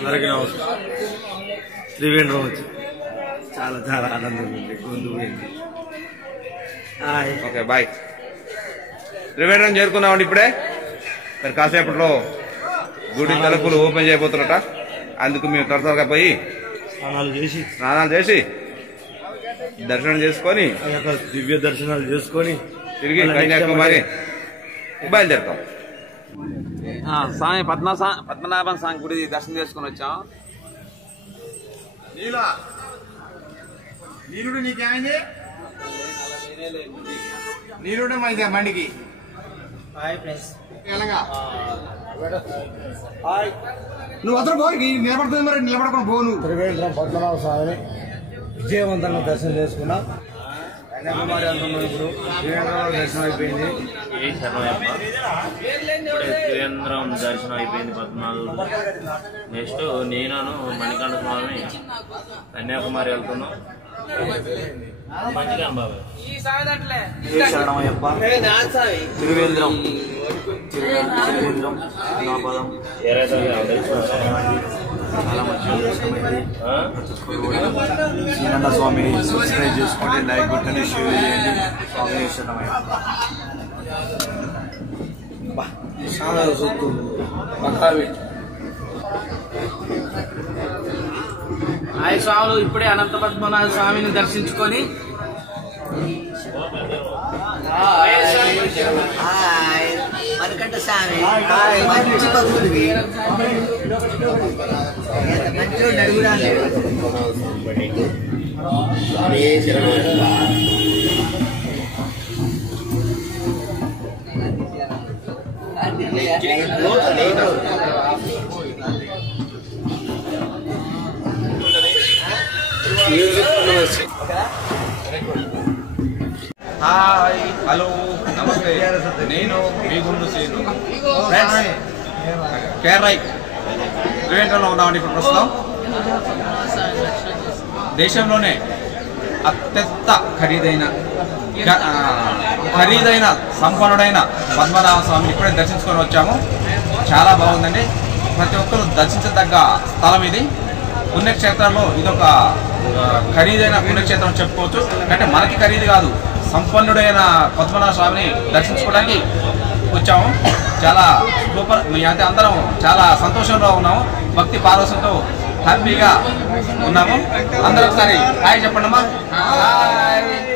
అందరికీ నమస్కారం. త్రివేంద్రం వచ్చి చాలా చాలా ఆనందంగా ఉంది. గొంతు పోయింది. Okay bye. త్రివేంద్రం చేరుకున్నామండి ఇప్పుడే. మరి కాసేపట్లో గుడి తలుపులు ఓపెన్ చేయబోతున్నట. అందుకు మేము త్వరగా పోయి స్నానాలు చేసి దర్శనం చేసుకొని దివ్య దర్శనాలు చేసుకొని తిరిగి కన్యాకుమారి బయలుదేరుతాం. స్వామి పద్మనాభం స్వామి గుడి దర్శనం చేసుకుని వచ్చాం. నీరుడు నీకేమైంది? నీరుడు మంచి బండికి నువ్వు అతను పోయి నిలబడుతుంది. మరి నిలబడకుండా పోను. త్రివేంద్రం పద్మనాభ స్వామిని విజయవంతంగా దర్శనం చేసుకున్నాం. కన్యాకుమారి అనుకున్నాం. ఇప్పుడు త్రివేంద్రంలో దర్శనం అయిపోయింది. త్రివేంద్రం దర్శనం అయిపోయింది. 14 నెక్స్ట్ నేను మణికంఠ స్వామి కన్యాకుమారి వెళ్తున్నాం. త్రివేంద్రం చాలా మంచిగా శ్రీనంద స్వామిని సబ్స్క్రైబ్ చేసుకోండి, లైక్ కొట్టండి, షేర్ చేయండి. స్వామి చాలా స్వాములు ఇప్పుడే అనంత పద్మనాభ స్వామిని దర్శించుకొని మణికంఠ స్వామి మంచి భక్తుడివి, మంచి నడుగురాలి. హాయ్, హలో, నమస్తే. నేను మీ గుండు సేను. కేరళ త్రివేంద్రంలో ఉన్నామండి ఇప్పుడు ప్రస్తుతం. దేశంలోనే అత్యంత ఖరీదైన సంపన్నుడైన పద్మనాభ స్వామిని ఇప్పుడే దర్శించుకొని వచ్చాము. చాలా బాగుందండి. ప్రతి ఒక్కరు దర్శించదగ్గ స్థలం ఇది. పుణ్యక్షేత్రంలో ఇదొక ఖరీదైన పుణ్యక్షేత్రం చెప్పుకోవచ్చు. అంటే మనకి ఖరీదు కాదు, సంపన్నుడైన పద్మనాభ స్వామిని దర్శించుకోవడానికి వచ్చాము. చాలా సూపర్. అంటే అందరం చాలా సంతోషంలో ఉన్నాము. భక్తి పారవశంతో హ్యాపీగా ఉన్నాము. అందరూ ఒకసారి హాయ్ చెప్పండి అమ్మా. హాయ్.